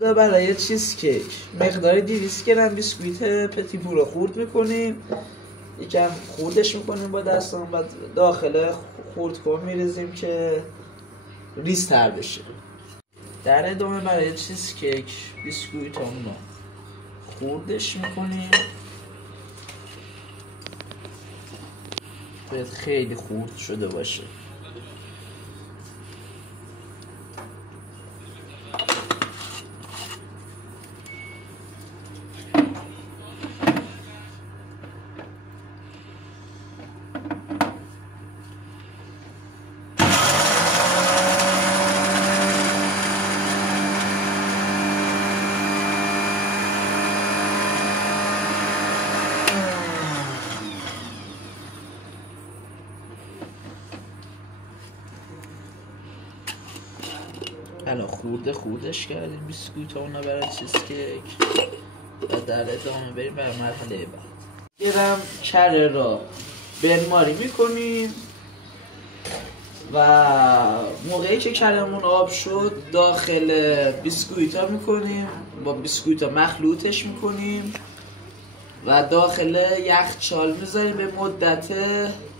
برای چیز کیک مقدار 200 گرم بیسکویت پتی پور رو خورد میکنیم، یکم خوردش میکنیم با دستان و داخل خورد کن میریزیم که ریزتر بشه. در ادامه برای چیز کیک بیسکویت رو خوردش میکنیم، باید خیلی خورد شده باشه. الان خوردش کردیم بیسکویت ها برای چیز کیک و در ادامه بریم بر مرحله بعد. گرم کره را بنماری میکنیم و موقعی که کرهمون آب شد داخل بیسکویت ها میکنیم، با بیسکویت ها مخلوطش میکنیم و داخل یخچال میذاریم به مدت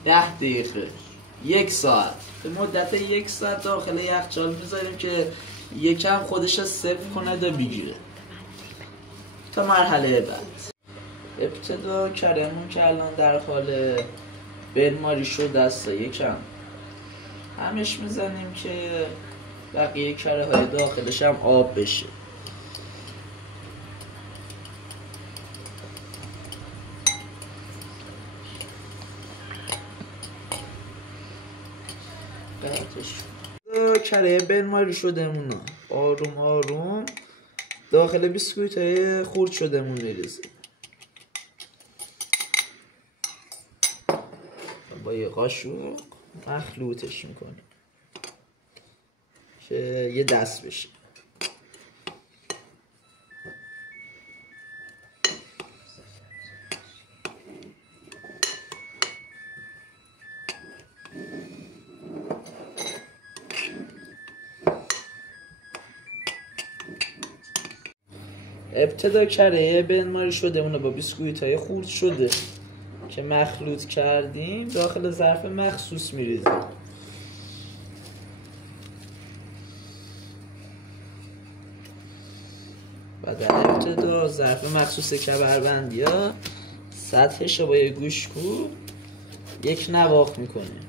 10 دقیقه 1 ساعت. به مدت 1 ساعت داخل یخچال میذاریم که یکم خودش سفت کنه و بگیره تا مرحله بعد. ابتدا کرمون که الان در حال بنماری شده است یکم همش میزنیم که بقیه کره های داخلش هم آب بشه. کره بنماری شدهمون آروم آروم داخل بیسکویت های خورد شدهمون میریزیم. با یه قاشق مخلوطش میکنیم که یه دست بشه. ابتدا کره بنماری شده اونو با بیسکویت های خورد شده که مخلوط کردیم داخل ظرف مخصوص میریزیم و در ابتدا ظرف مخصوص کمربندی ها سطحش رو با یه گوشت‌کوب یک نواخت میکنیم.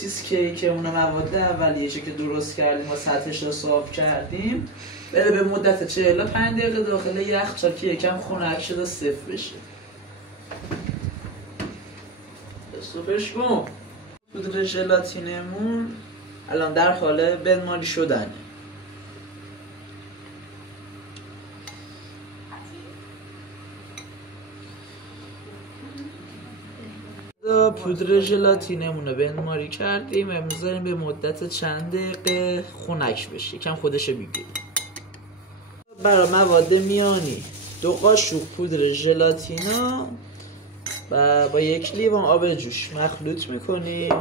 چیز که اون مواد اولیه که درست کردیم و سطحش رو صاف کردیم بره به مدت 45 دقیقه داخل یخچال که یکم خنک شده سفت بشه. صبحش کن. پودر ژلاتینمون الان در حال بنماری شدن. پودر ژلاتینمون رو بنماری کردیم و میذاریم به مدت چند دقیقه خنک بشه یکم خودش بگیره. برای مواد میانی 2 قاشق پودر ژلاتینا و با 1 لیوان آب جوش مخلوط میکنیم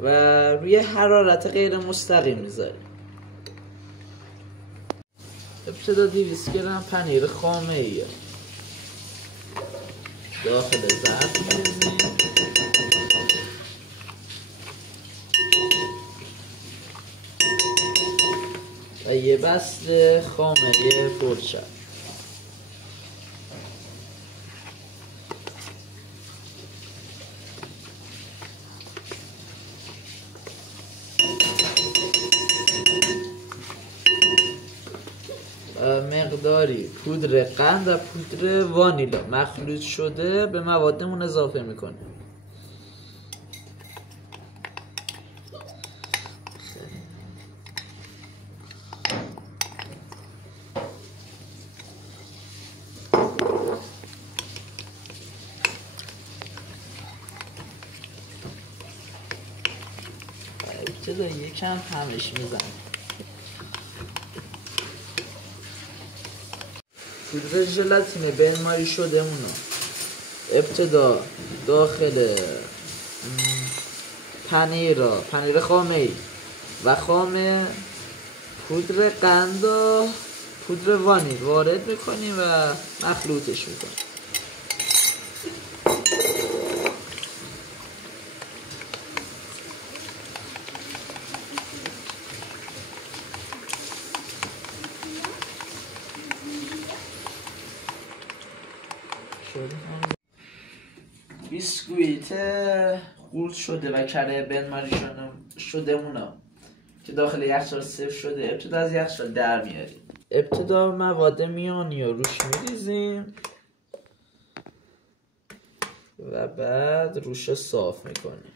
و روی حرارت غیر مستقیم میذاریم. ابتدا 200 گرم پنیر خامه ای داخل ظرف می‌ریزیم و یه بسته خامه پرچرب. مقداری پودر قند و پودر وانیلا مخلوط شده به موادمون اضافه میکنیم. ابتدا یکم همش میزنیم. پودر ژلاتین بنماری شده اونو ابتدا داخل پنیر خامه و خام پودر قند و پودر وانیل وارد میکنیم و مخلوطش میکنیم. بیسکویت خورد شده و کره بنماری شده اونا که داخل یخچال سفت شده ابتدا از یخچال در میاریم. ابتدا مواد میانی رو روش میریزیم و بعد روش صاف میکنیم.